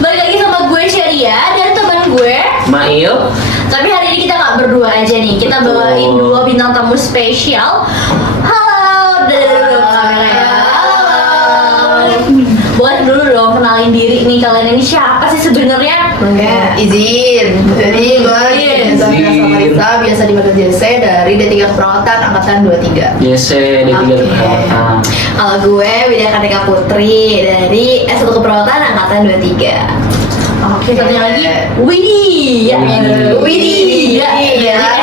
Balik lagi sama gue Syaria dan teman gue Mail. Tapi hari ini kita nggak berdua aja nih. Kita bawain dua bintang tamu spesial. Halo, boleh dulu dong kenalin diri nih, kalian ini siapa sih sebenarnya? Oke, izin. Jadi gue Marisa, biasa dipanggil JC dari D3 Keperawatan angkatan 23. JC D3 Keperawatan. Kalau gue Widya Kartika Putri dari S1 Keperawatan angkatan 23. Oke, satunya lagi Widi. Widi. Ya,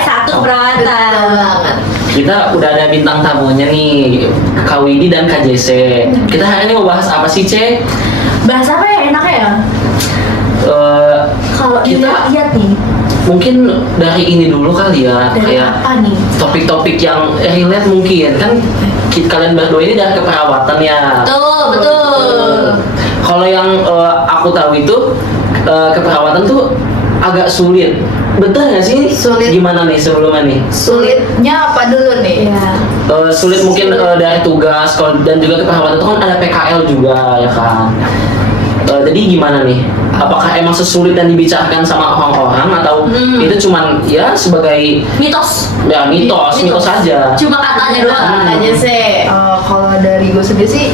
S1 Keperawatan. Betul banget. Kita udah ada bintang tamunya nih, Kak Widi dan Kak JC. Kita hari ini mau bahas apa sih, Ce? Bahas apa ya enaknya ya? Kalau Kita- lihat nih, Mungkin dari ini dulu kali ya, dari kayak apa nih? topik-topik yang relate mungkin kan kalian berdua ini dari keperawatan ya. Betul. Kalau yang aku tahu itu keperawatan tuh agak sulit. Betul nggak sih? Sulit. Gimana nih sebelumnya nih? Sulitnya apa dulu nih? Iya. Sulit mungkin dari tugas dan juga keperawatan itu kan ada PKL juga ya kan. Jadi gimana nih? Apakah emang sesulit yang dibicarakan sama orang-orang atau itu cuman ya sebagai Mitos. ya mitos aja? Cuma katanya doang. Aja sih. Kalau dari gue sendiri sih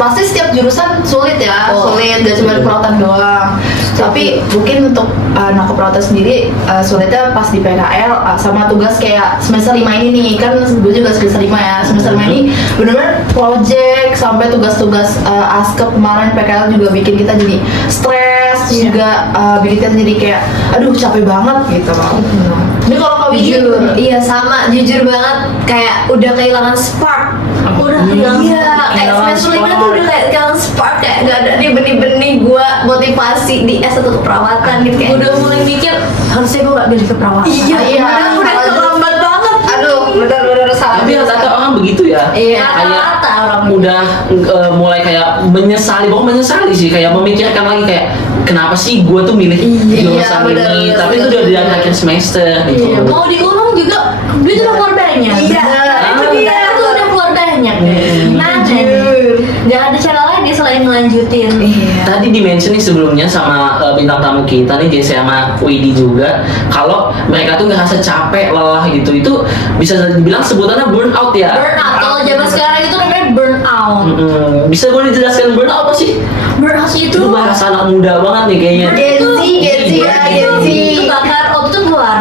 pasti setiap jurusan sulit ya, sulit gak cuma keperawatan doang. Tapi mungkin untuk anak keperawatan sendiri sulitnya pas di PKL sama tugas kayak semester 5 ini nih, kan gue juga semester 5 ya. Semester 5 ini bener-bener project sampai tugas-tugas askep kemarin PKL juga bikin kita jadi stres, terus juga bikin kita jadi kayak aduh capek banget gitu loh. Ini kalau kau Jujur, iya sama, jujur banget kayak udah kehilangan spark. Udah kehilangan Iya, kayak kehilangan semester 5 tuh spark. udah kayak kehilangan spark, kayak gak ada nih benih-benih gua motivasi di S1 keperawatan gitu kayak. Udah mulai mikir harusnya gue gak pilih keperawatan. Iya, Iya, padahal udah salah terlambat banget. aduh bener-bener salah. Tapi rata-rata orang begitu ya. Iya. Rata-rata orang Udah mulai kayak menyesali, bukan menyesali sih, kayak memikirkan lagi kayak kenapa sih gue tuh milih jurusan bener, ini, bener, tapi itu udah di akhir semester gitu. Iya, mau diulang juga duit udah keluar banyak. Iya, itu dia tuh udah keluar banyak. Nah, jangan ada cara lain nih selain ngelanjutin. Tadi di-mention nih sebelumnya sama bintang tamu kita nih JC sama Widi juga, kalau mereka tuh ngerasa capek, lelah gitu, itu bisa dibilang sebutannya burnout ya. Burnout. Kalau zaman sekarang itu namanya burnout. Bisa boleh dijelaskan burnout apa sih? Burnout itu Itu bahasa anak muda banget nih kayaknya. Gen Z, Gen Z ya, Gen Z. itu bakar waktu itu keluar.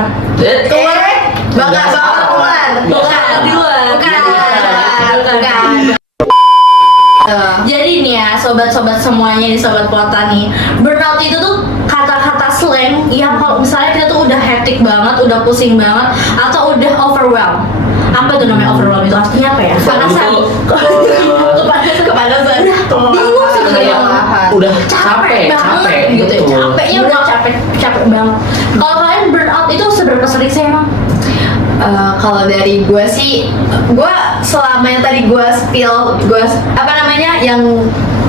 Bakal keluar. Bukan di luar. Bukan. Jadi nih ya, sobat-sobat semuanya nih, sobat Pota nih, burnout itu tuh kata-kata slang yang kalau misalnya kita tuh udah hectic banget, udah pusing banget, atau udah overwhelmed. Apa tuh namanya overwhelmed itu? Artinya apa ya? Kepanasan. Kepanasan. Udah bingung sebetulnya. Udah capek gitu ya. betul. Capeknya udah capek banget. Kalau kalian burnout itu seberapa sering sih emang? Kalau dari gue sih, gue selama yang tadi gue spill, gue apa namanya yang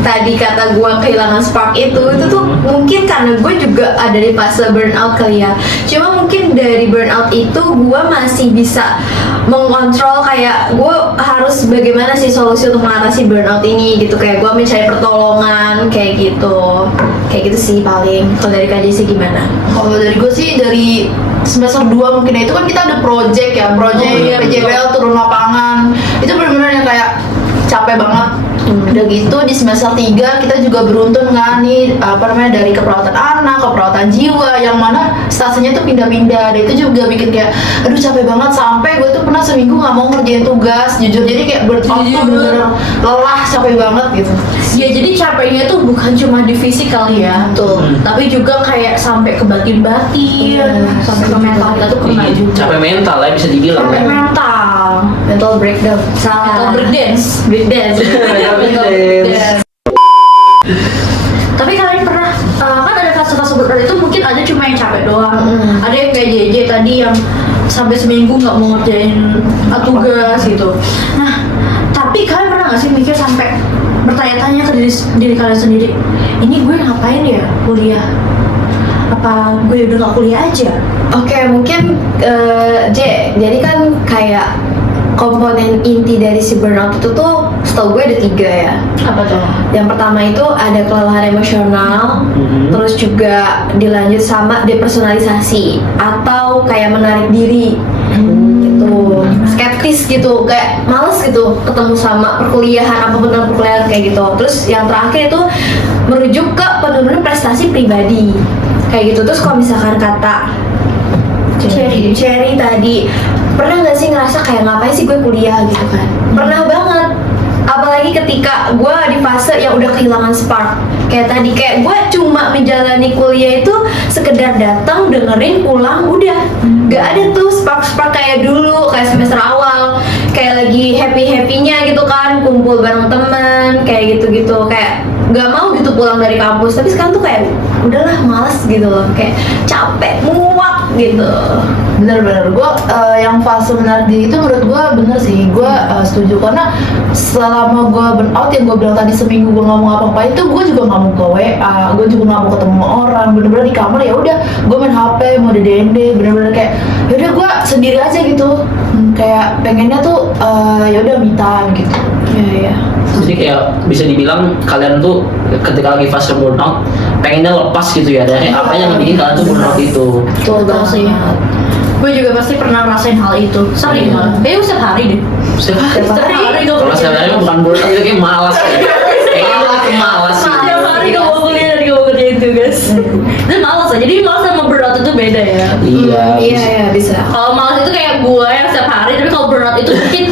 tadi kata gue kehilangan spark itu tuh mungkin karena gue juga ada di fase burnout kali ya. Cuma mungkin dari burnout itu gue masih bisa mengontrol kayak gue harus bagaimana sih solusi untuk mengatasi burnout ini gitu, kayak gue mencari pertolongan kayak gitu sih paling. Kalau dari KJ sih gimana? Kalau dari gue sih dari semester 2 mungkin itu kan kita ada project ya, PJBL turun lapangan. Itu benar-benar yang kayak capek banget. Udah gitu di semester 3 kita juga beruntun kan nih dari keperawatan anak, keperawatan jiwa yang mana stasiunnya tuh pindah-pindah. Dan itu juga bikin kayak aduh capek banget, sampai gue tuh pernah seminggu nggak mau ngerjain tugas jujur. Jadi kayak burnout tuh bener-bener lelah, capek banget gitu. Ya jadi capeknya tuh bukan cuma di fisik kali ya, tapi juga kayak sampai ke batin, sampai ke mental kita tuh kena Iya, juga. capek mental ya bisa dibilang Sampai ya. mental breakdown. atau breakdance. Breakdance. Tapi kalian pernah kan ada fase-fase burnout itu mungkin ada cuma yang capek doang, ada yang kayak JJ tadi yang sampai seminggu nggak mau ngerjain tugas gitu. Nah, tapi kalian pernah nggak sih mikir sampai bertanya-tanya ke diri kalian sendiri, ini gue ngapain ya kuliah? Apa gue udah gak kuliah aja? Oke, mungkin J, jadi kan kayak komponen inti dari si burnout itu tuh setahu gue ada 3 ya. Apa tuh? Yang pertama itu ada kelelahan emosional, terus juga dilanjut sama depersonalisasi atau kayak menarik diri, gitu, skeptis gitu, kayak males gitu ketemu sama perkuliahan apapun tentang perkuliahan kayak gitu. Terus yang terakhir itu merujuk ke penurunan prestasi pribadi kayak gitu. Terus kalau misalkan kata Cherry tadi, pernah nggak sih ngerasa kayak ngapain sih gue kuliah gitu kan? Pernah banget. Apalagi ketika gue di fase yang udah kehilangan spark. Kayak tadi, kayak gue cuma menjalani kuliah itu sekedar datang, dengerin, pulang, udah. Gak ada tuh spark-spark kayak dulu, kayak semester awal. Kayak lagi happy-happynya gitu kan, kumpul bareng temen, kayak gitu-gitu. Kayak gak mau gitu pulang dari kampus. Tapi sekarang tuh kayak udahlah males gitu loh. Kayak capek, muak gitu. Bener-bener, gue yang fase menarik diri itu menurut gue bener sih, gue setuju karena selama gue burnout yang gue bilang tadi seminggu gue nggak mau ngapa-ngapain tuh gue juga nggak mau ke WA, gue juga nggak mau ketemu orang, bener-bener di kamar ya udah gue main HP, mau DND, bener-bener kayak ya udah gue sendiri aja gitu, kayak pengennya tuh ya udah me time gitu. Iya. Jadi kayak bisa dibilang kalian tuh ketika lagi fase burnout pengennya lepas gitu ya dari apa yang bikin kalian tuh burnout itu. Betul Betul sih. banget. Gue juga pasti pernah ngerasain hal itu. Sering Iya. banget. Kayaknya setiap hari deh. Setiap hari. Setiap hari gue Kalau setiap hari mah bukan burnout, itu kayak malas kayaknya lebih malas sih. Setiap hari gue mau kuliah dan gue mau kerjain tugas. Dan malas aja. Jadi malas sama burnout itu beda ya. Iya. Iya bisa. Kalau malas itu kayak gue yang setiap hari, tapi kalau burnout itu mungkin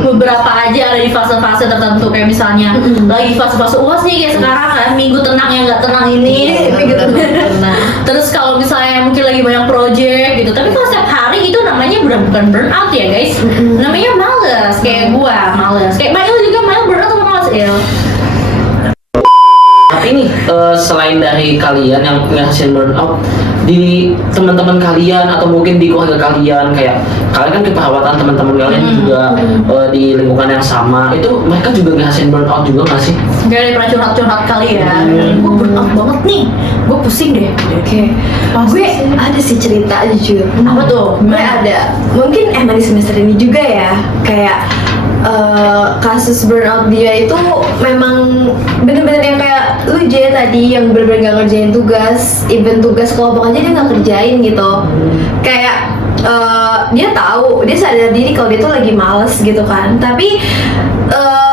beberapa aja ada di fase-fase tertentu, kayak misalnya lagi fase-fase UAS nih kayak sekarang kan, minggu tenang yang nggak tenang ini, minggu tenang. Terus kalau misalnya mungkin lagi banyak project gitu, tapi kalau setiap hari itu namanya bukan burnout ya guys, namanya males. Kayak gue males, kayak Mail juga burnout atau males ya? Tapi nih selain dari kalian yang ngerasain burnout, di teman-teman kalian atau mungkin di keluarga kalian, kayak kalian kan keperawatan teman-teman kalian juga di lingkungan yang sama, itu mereka juga ngerasain burnout juga nggak sih? Gak ada pernah curhat-curhat kali ya. Gue burnout banget nih, gue pusing deh. Oke. Gue ada sih cerita jujur. Apa tuh? Gue ada. Mungkin emang di semester ini juga ya. Kayak kasus burnout dia itu memang bener-bener yang kayak lu Jay tadi, yang bener-bener gak ngerjain tugas, even tugas kelompok aja dia gak kerjain gitu. Kayak dia tahu, dia sadar diri kalau dia tuh lagi males gitu kan, tapi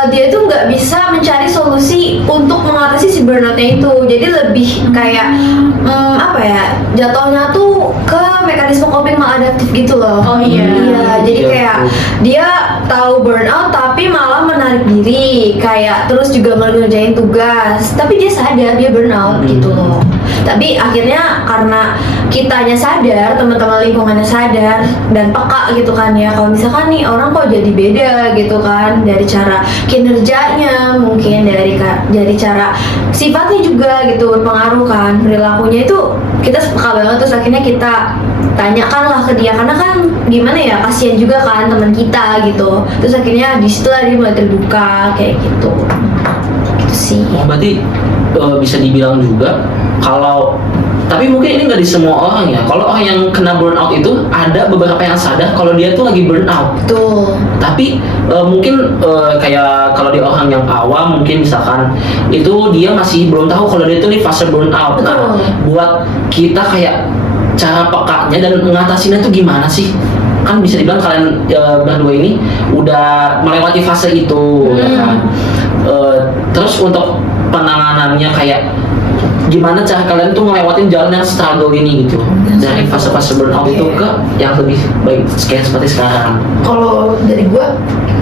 dia tuh nggak bisa mencari solusi untuk mengatasi si burnoutnya itu. Jadi lebih kayak apa ya, jatuhnya tuh ke mekanisme coping maladaptif gitu loh. Oh iya. Iya, jadi Iya, kayak betul. dia tahu burnout tapi malah menarik diri, kayak terus juga ngerjain tugas, tapi dia sadar dia burnout gitu loh. Tapi akhirnya karena kitanya sadar, teman-teman lingkungannya sadar dan peka gitu kan ya, kalau misalkan nih orang kok jadi beda gitu kan, dari cara kinerjanya, mungkin dari cara sifatnya juga gitu berpengaruh kan, perilakunya itu kita peka banget. Terus akhirnya kita tanyakan lah ke dia, karena kan gimana ya, kasihan juga kan teman kita gitu. Terus akhirnya di situ dia mulai terbuka kayak gitu sih. Oh, berarti bisa dibilang juga kalau, tapi mungkin ini nggak di semua orang ya. Kalau orang yang kena burnout itu ada beberapa yang sadar kalau dia tuh lagi burnout. Betul. Tapi mungkin kayak kalau di orang yang awam mungkin misalkan itu dia masih belum tahu kalau dia tuh di fase burnout. Nah, buat kita kayak cara pekanya dan mengatasinya tuh gimana sih? Kan bisa dibilang kalian berdua ini udah melewati fase itu, ya kan? Terus untuk penanganannya kayak gimana cara kalian tuh ngelewatin jalan yang struggle ini gitu, dari fase-fase burnout itu ke yang lebih baik kayak seperti sekarang? Kalau dari gue,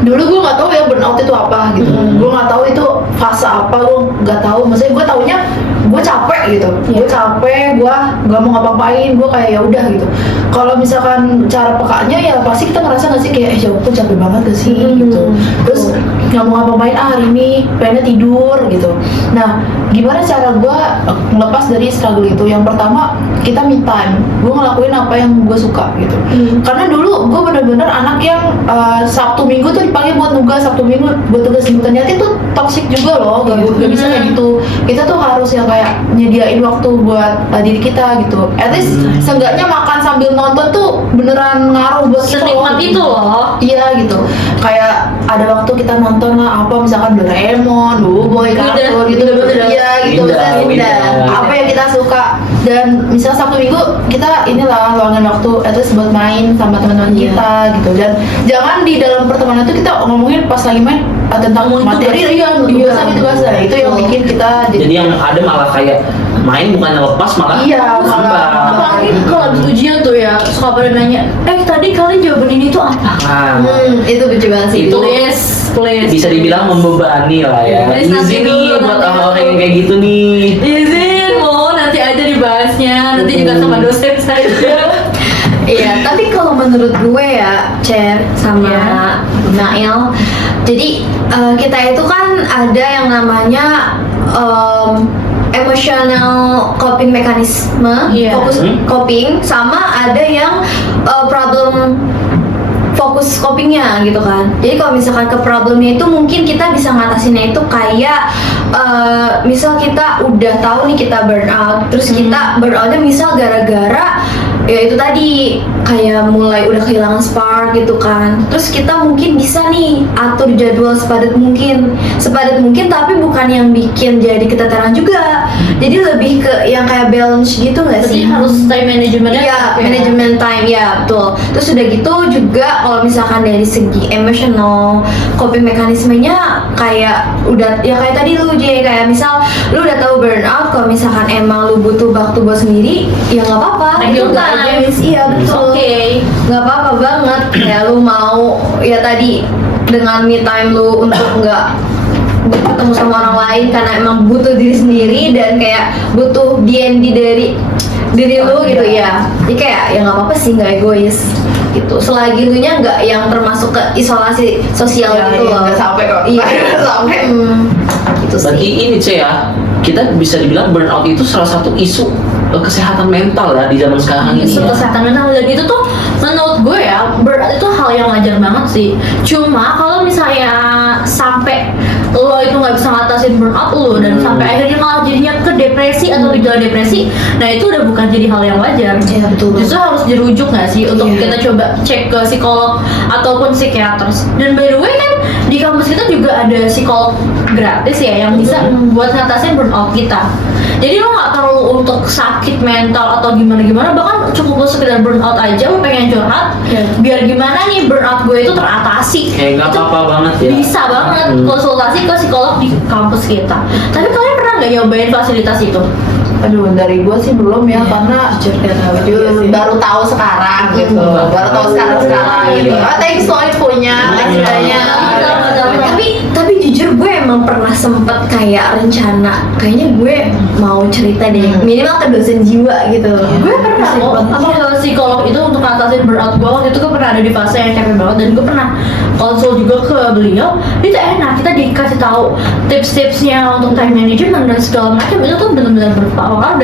dulu gue nggak tahu ya burnout itu apa gitu. Gue nggak tahu itu fase apa, gue nggak tahu. Maksudnya gue taunya gue capek gitu. Gue capek, gue nggak mau ngapa-ngapain, gue kayak ya udah gitu. Kalau misalkan cara pekanya ya pasti kita ngerasa nggak sih kayak ya ampun capek banget gak sih gitu. Terus nggak mau ngapa-ngapain, hari ini pengennya tidur gitu. Nah, gimana cara gue ngelepas dari struggle itu? Yang pertama, kita me time. Gue ngelakuin apa yang gue suka gitu. Karena dulu gue bener-bener anak yang Sabtu Minggu tuh dipakai buat nugas Sabtu Minggu buat tugas jemputan yatim tuh toxic juga loh, gak bisa kayak gitu. Kita tuh harus yang kayak nyediain waktu buat diri kita gitu. At least seenggaknya makan sambil nonton tuh beneran ngaruh buat kita Senikmat itu loh. Iya gitu, kayak ada waktu kita nonton lah apa misalkan Doraemon, Boy kartun gitu, iya gitu, Winda. apa yang kita suka. Dan misal Sabtu Minggu kita inilah luangin waktu at least buat main sama teman-teman kita gitu. Dan jangan di dalam pertemanan itu kita ngomongin pas lagi main tentang materi yang biasa gitu bahasa itu yang bikin kita Jadi yang ada malah kayak main bukannya lepas malah Iya, sambat. malah- Apalagi kalau habis ujian tuh ya, suka pada nanya, tadi kalian jawaban ini tuh apa? Nah, Itu lucu banget sih. Itu Please. bisa dibilang membebani lah ya. Please, nanti Easy nih dulu, buat nanti hal-hal dulu. kayak gitu nih. Izin loh, nanti aja dibahasnya, nanti juga sama dosen saja. Iya, tapi kalau menurut gue ya, Cher sama Nail, jadi kita itu kan ada yang namanya emotional coping mekanisme, Iya. fokus coping, sama ada yang problem fokus copingnya gitu kan. Jadi kalau misalkan ke problemnya itu mungkin kita bisa ngatasinnya itu kayak misal kita udah tahu nih kita burnout, terus kita burnoutnya misal gara-gara ya itu tadi kayak mulai udah kehilangan spark gitu kan. Terus kita mungkin bisa nih atur jadwal sepadat mungkin tapi bukan yang bikin jadi keteteran juga. Jadi lebih ke yang kayak balance gitu nggak Berarti sih? harus time manajemennya. Iya, manajemen time ya betul. Terus udah gitu juga kalau misalkan dari segi emotional coping mekanismenya kayak udah ya kayak tadi lu Jay, kayak misal lu udah tahu burnout, kalau misalkan emang lu butuh waktu buat sendiri ya nggak apa-apa. Take your Itu nggak time. egois. Iya betul. Oke. Nggak apa-apa banget. Kayak lu mau ya tadi dengan me time lu untuk nggak ketemu sama orang lain karena emang butuh diri sendiri dan kayak butuh D&D dari diri lu gitu ya. Jadi kayak ya nggak apa-apa sih, nggak egois gitu. Selagi lu nya nggak yang termasuk ke isolasi sosial gitu loh. nggak sampai kok. Iya. Nggak sampai. Gitu Berarti sih. ini C ya, kita bisa dibilang burnout itu salah satu isu kesehatan mental ya di zaman sekarang ini. Isu Ya. kesehatan mental dan itu tuh menurut gue ya burnout itu hal yang wajar banget sih. Cuma kalau misalnya sampai lo itu nggak bisa ngatasin burnout lo dan sampai akhirnya malah jadinya ke depresi atau gejala depresi, nah itu udah bukan jadi hal yang wajar. Iya, betul banget. Justru harus dirujuk nggak sih untuk Iya. kita coba cek ke psikolog ataupun psikiater. Dan by the way kan di kampus kita juga ada psikolog gratis ya yang bisa buat ngatasin burnout kita. Jadi lo nggak perlu untuk sakit mental atau gimana-gimana, bahkan cukup lo sekedar burnout aja, lo pengen curhat, biar gimana nih burnout gue itu teratasi. Nggak Itu apa-apa banget ya. Bisa banget konsultasi ke psikolog di kampus kita. Tapi kalian pernah nggak nyobain fasilitas itu? Aduh, dari gue sih belum ya, karena Jujur, baru tahu sekarang gitu, baru tahu sekarang gitu. Thanks lo infonya, makasih banyak. Tapi jujur gue emang pernah sempet kayak rencana kayaknya gue mau cerita deh minimal ke dosen jiwa gitu. Gue pernah kok apa ke psikolog itu untuk ngatasin burnout gue. Waktu itu gue pernah ada di fase yang capek banget dan gue pernah konsul juga ke beliau. Itu enak, kita dikasih tahu tips-tipsnya untuk time management dan segala macam. Itu tuh benar-benar bermanfaat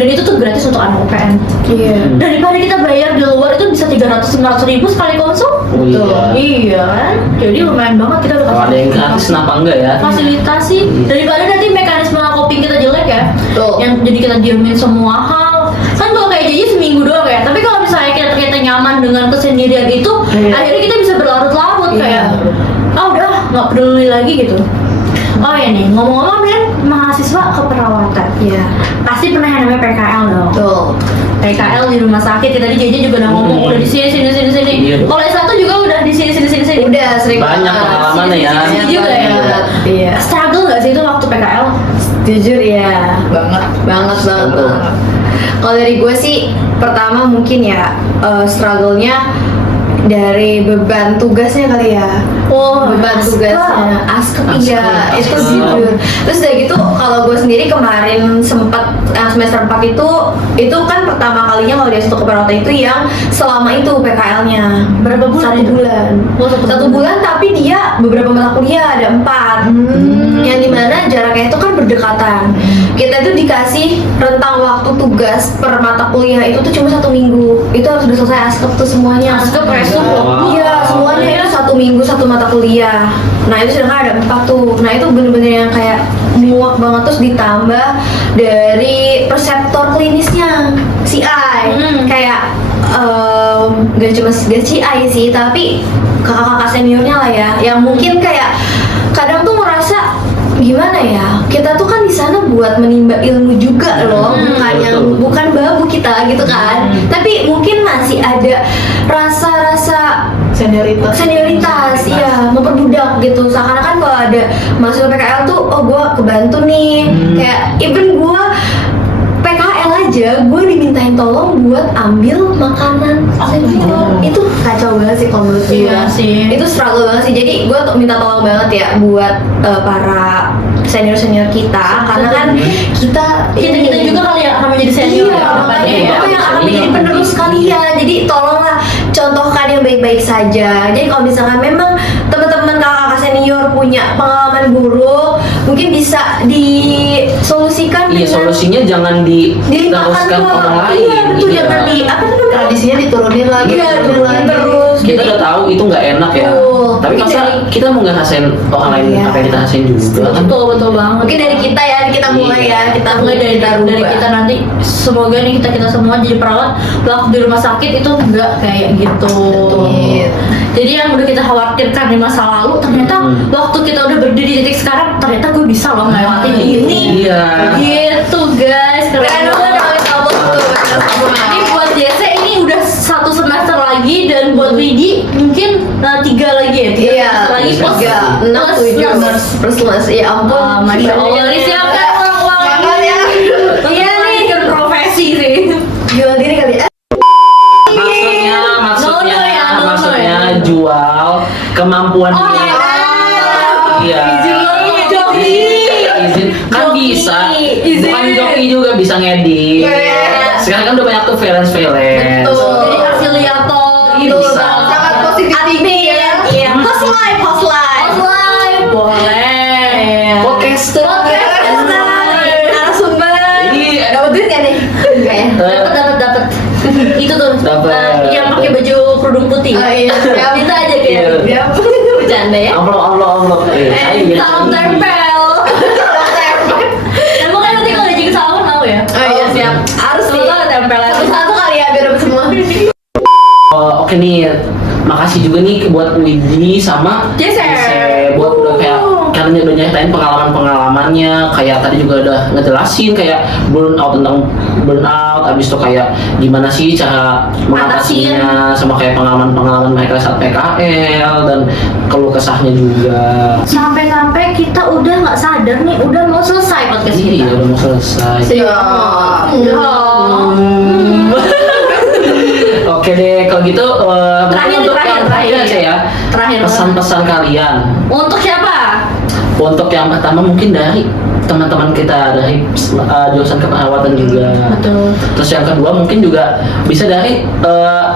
dan itu tuh gratis untuk anak UPN. Iya. Daripada kita bayar di luar itu bisa 300-500 ribu sekali konsul. Oh, iya. Iya kan? Jadi lumayan banget kita udah Kalau ada yang gratis kenapa enggak ya? fasilitasi daripada nanti mekanisme coping kita jelek ya. Betul. Yang jadi kita diemin semua hal. Kan kalau kayak jadi seminggu doang ya. Tapi kalau misalnya kita nyaman dengan kesendirian itu, akhirnya kita bisa berlarut-larut kayak udah nggak peduli lagi gitu. Oh ya nih, ngomong-ngomong kan mahasiswa keperawatan. Iya. Pasti pernah yang namanya PKL dong. Betul. PKL di rumah sakit, tadi JJ juga udah ngomong udah di sini. Iya. Kalau S1 juga udah di sini. Udah sering Banyak pengalamannya ya. Sini juga ya. Iya. Struggle nggak sih itu waktu PKL? Jujur ya. Banget. Banget. Betul. Kalau dari gue sih pertama mungkin ya struggle-nya dari beban tugasnya kali ya. Beban tugasnya askep iya itu jujur. Terus udah gitu kalau gue sendiri kemarin sempat semester 4 itu kan pertama kalinya kalau di S1 keperawatan itu yang selama itu PKL-nya Berapa bulan 1 itu? bulan. Oh, 1 bulan tapi dia beberapa mata kuliah ada 4 yang dimana jaraknya itu kan berdekatan. kita tuh dikasih rentang waktu tugas per mata kuliah itu tuh cuma 1 minggu. Itu harus udah selesai askep tuh semuanya. Askep resum loh. Iya, semuanya itu 1 minggu 1 mata kuliah. Nah itu sedangkan ada 4 tuh. Nah itu bener-bener yang kayak muak banget, terus ditambah dari perseptor klinisnya CI. Kayak gak cuma CI sih, tapi kakak-kakak seniornya lah ya, yang mungkin kayak kadang tuh merasa gimana ya, kita tuh kan di sana buat menimba ilmu juga loh, bukan babu kita gitu kan. Tapi mungkin masih ada rasa-rasa senioritas, iya, memperbudak gitu. Seakan-akan kalau ada mahasiswa PKL tuh, oh gue kebantu nih, kayak even gue PKL aja, gue dimintain tolong buat ambil makanan senior. Itu kacau banget sih kalau menurut gue. Iya sih. Itu struggle banget sih. Jadi gue tuh minta tolong banget ya buat para senior kita, karena kan Kita juga kali ya akan menjadi senior. iya, makanya Iya, itu yang akan iya. menjadi penerus kalian. Jadi tolonglah contohkan yang baik-baik saja. Jadi kalau misalkan memang teman-teman kakak senior punya pengalaman buruk, mungkin bisa disolusikan Iya, dengan solusinya jangan dilimpahkan diteruskan ke orang lain. iya betul, Iya. jangan di apa tuh namanya, Tradisinya diturunin lagi, iya diturunin turunin lagi. terus. Kita Jadi, udah tahu itu nggak enak ya. Betul. Tapi Mungkin masa dari- kita mau nggak ngerasain orang lain Iya. apa yang kita rasain juga kan? Betul banget. mungkin dari kita ya, kita mulai ya, kita mulai dari rubah. kita nanti, semoga nih kita semua jadi perawat waktu di rumah sakit itu enggak kayak gitu. Jadi yang udah kita khawatirkan di masa lalu, ternyata waktu kita udah berdiri di titik sekarang, ternyata gue bisa loh ngelewatin ini. Iya. Gitu guys, keren banget. Ini buat JC ini udah 1 semester lagi, dan buat Widi mungkin 3 lagi ya, 3 Iya, semester lagi plus 6, 7 plus, ya ampun. Masya Allah, disiapkan uang-uang. Jangan ya. Iya nih, kan profesi sih. Jual diri kali ya. Maksudnya jual kemampuan Oh, dia. Iya. Izin kan bisa. Bukan joki juga bisa ngedit. Sekarang kan udah banyak tuh freelance. Jadi afiliator Iya, bisa. Sangat positif tinggi ya. Iya, host live. Live boleh. Podcaster. Narasumber. Iya. Dapat duit nggak nih? Enggak ya. Dapat. Itu tuh Dapat. yang pakai baju kerudung putih. Oh, iya. Kita aja kayak. Iya. Bercanda ya. Amplop. Salam tempel. Dan bukan nanti kalau jadi salam mau ya. Oh iya siap. Harus sih. Semoga tempelan. Satu kali ya biar dapat semua. Oke nih, makasih juga nih buat Widi sama Jesse. buat udah kayak karena udah nyeritain pengalamannya, kayak tadi juga udah ngejelasin kayak tentang burnout, abis itu kayak gimana sih cara mengatasinya, sama kayak pengalaman mereka saat PKL dan keluh kesahnya juga. Sampai-sampai kita udah nggak sadar nih, udah mau selesai podcast kita. Iya, udah mau selesai. Oke deh, kalau gitu Terakhir aja ya. Terakhir. Pesan-pesan kalian. Untuk siapa? Untuk yang pertama mungkin dari teman-teman kita dari jurusan keperawatan juga. Betul. Terus yang kedua mungkin juga bisa dari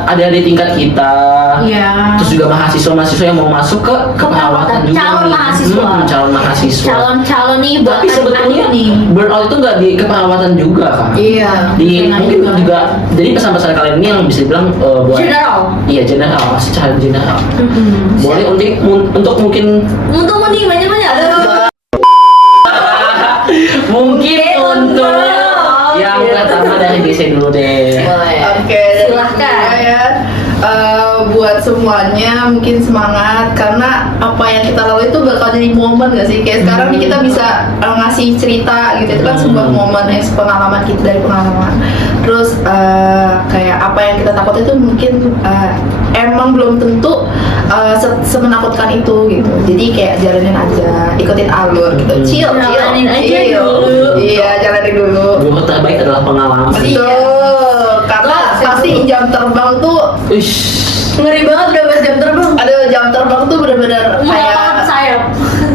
adik-adik tingkat kita. Iya. Terus juga mahasiswa-mahasiswa yang mau masuk ke keperawatan juga. Calon nih. mahasiswa. Calon mahasiswa. Calon nih buat Tapi sebetulnya nih. burnout itu nggak di keperawatan juga kan? Iya. Di Benar mungkin juga. juga. Jadi pesan-pesan kalian ini yang bisa dibilang buat General. Iya general, secara general. Boleh untuk mungkin Untuk mending banyak-banyak. mungkin untuk yang pertama dari DC dulu deh. Boleh. Oke, dari Silahkan. gua ya. Buat semuanya mungkin semangat, karena apa yang kita lalui itu bakal jadi momen gak sih? Kayak sekarang nih kita bisa ngasih cerita gitu, itu kan sebuah momen, pengalaman kita dari pengalaman. Terus kayak apa yang kita takut itu mungkin emang belum tentu semenakutkan itu gitu. Jadi kayak jalanin aja, ikutin alur gitu. Chill. Jalanin aja Chill. dulu. Iya, jalanin dulu. Guru terbaik adalah pengalaman. Betul. Karena pasti jam terbang tuh Ngeri banget udah bahas jam terbang. aduh, jam terbang tuh bener-bener kayak Mengapa sayap?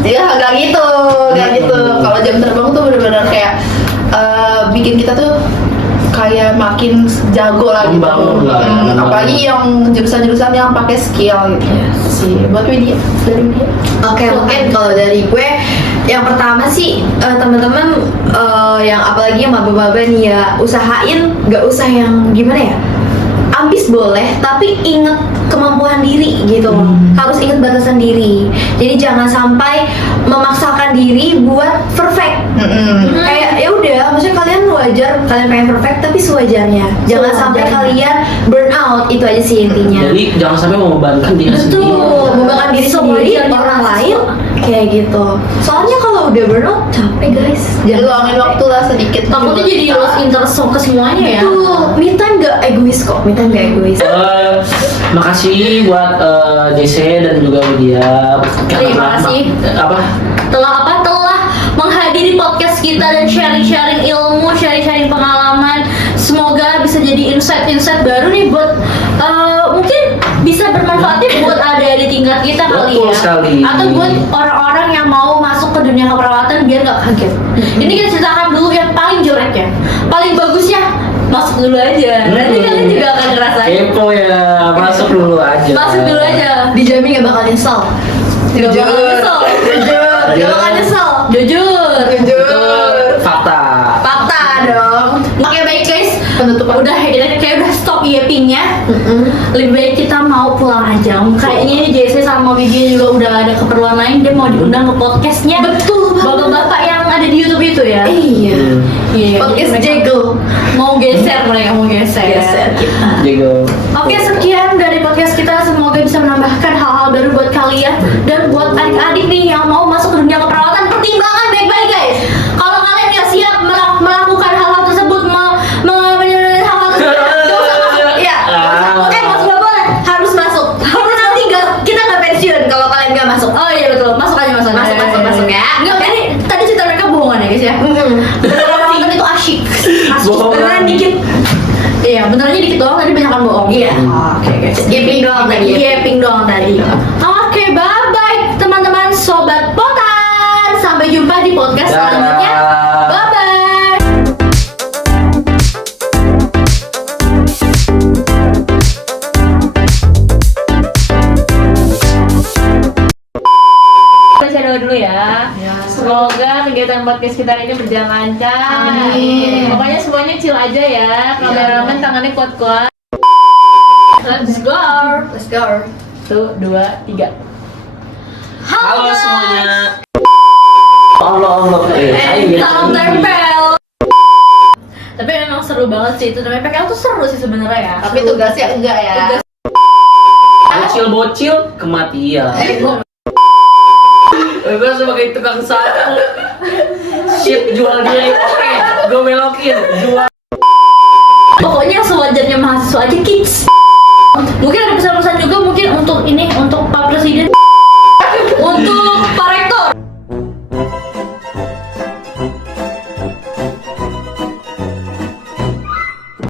ya nggak gitu, nggak gitu. Kalau jam terbang tuh bener-bener kayak bikin kita tuh kayak makin jago lah gitu. Membangun lah, membangun. Apalagi yang jurusan-jurusan yang pakai skill gitu sih. Buat Widya, dari Widya. Oke, mungkin kalau dari gue yang pertama sih teman-teman kalau yang apalagi yang maba-maba nih ya, usahain nggak usah yang gimana ya, ambis boleh tapi inget kemampuan diri gitu loh. Harus inget batasan diri, jadi jangan sampai memaksakan diri buat perfect. Kayak ya udah, maksudnya kalian wajar kalian pengen perfect tapi sewajarnya, jangan sampai kalian burn out, itu aja sih intinya. Jadi jangan sampai membebankan diri sendiri. Betul, membebankan diri sendiri, Sewajarnya orang mahasiswa. lain kayak gitu. Soalnya kalau udah burnout capek guys. Jadi luangin waktu lah sedikit. Takutnya juga jadi kita. lost interest ke semuanya ya. Betul, me time gak egois kok, me time gak egois. Makasih buat JC dan juga Widya. Terima kasih. Telah menghadiri podcast kita dan sharing-sharing ilmu, sharing-sharing pengalaman. Semoga bisa jadi insight-insight baru nih buat mungkin bisa bermanfaat nih buat adik-adik tingkat kita kali Betul ya. sekali. Atau buat orang-orang yang mau masuk ke dunia keperawatan biar nggak kaget. Ini kita ceritakan dulu yang paling jeleknya, paling bagusnya masuk dulu aja. Nanti kalian juga akan ngerasain. Kepo ya, masuk dulu aja. Masuk dulu aja. Dijamin gak bakal nyesel. Gak bakal nyesel. Jujur, gak bakal nyesel. Jujur. Itu fakta. Fakta dong. Oke baik guys. Penutupan. Udah kita kayak udah stop yappingnya. Lebih baik kita mau pulang aja. Kayaknya ini JC sama Widya juga udah ada keperluan lain. Dia mau diundang ke podcastnya. Betul banget. Bapak-bapak yang ada di YouTube itu ya. Iya. Iya. Podcast mereka Jegel. Mau geser mereka mau geser. Geser kita. Jago. Oke, sekian dari podcast kita. Semoga bisa menambahkan hal-hal baru buat kalian dan buat adik-adik nih yang mau masuk ke dunia keperawatan. Pertimbangkan baik-baik guys. Kalau kalian nggak siap melakukan hal-hal tersebut, mengalami hal-hal tersebut, nggak usah masuk. Ya, masuk nggak boleh. Harus masuk. Karena nanti kita nggak pensiun kalau kalian nggak masuk. Oh iya betul, masuk aja masuk. Masuk ya. Nggak, tadi cerita mereka bohongan ya guys ya. Keperawatan itu asyik. Bohongan. Beneran dikit. Iya, benernya dikit doang, tadi banyakan bohong. Iya. Oke, guys. Skipping doang tadi. Skipping doang tadi. Oke, bye-bye teman-teman sobat Potan. Sampai jumpa di podcast selanjutnya. Bye-bye. Baca doa dulu ya. Semoga kegiatan podcast kita ini berjalan lancar. Amin. Pokoknya semuanya chill aja ya. Kameramen tangannya kuat-kuat. Let's go. Let's go. 1, 2, 3. Halo guys. semuanya. Allah. Salam tempel. Tapi emang seru banget sih itu. Namanya PKL tuh seru sih sebenarnya ya. Tapi tugasnya enggak ya. Bocil-bocil kematian. Gue sebagai tukang sapu. Shit, jual diri. Oke, gue belokin. Jual. Pokoknya sewajarnya mahasiswa aja kids. Mungkin ada pesan-pesan juga mungkin untuk ini untuk Pak Presiden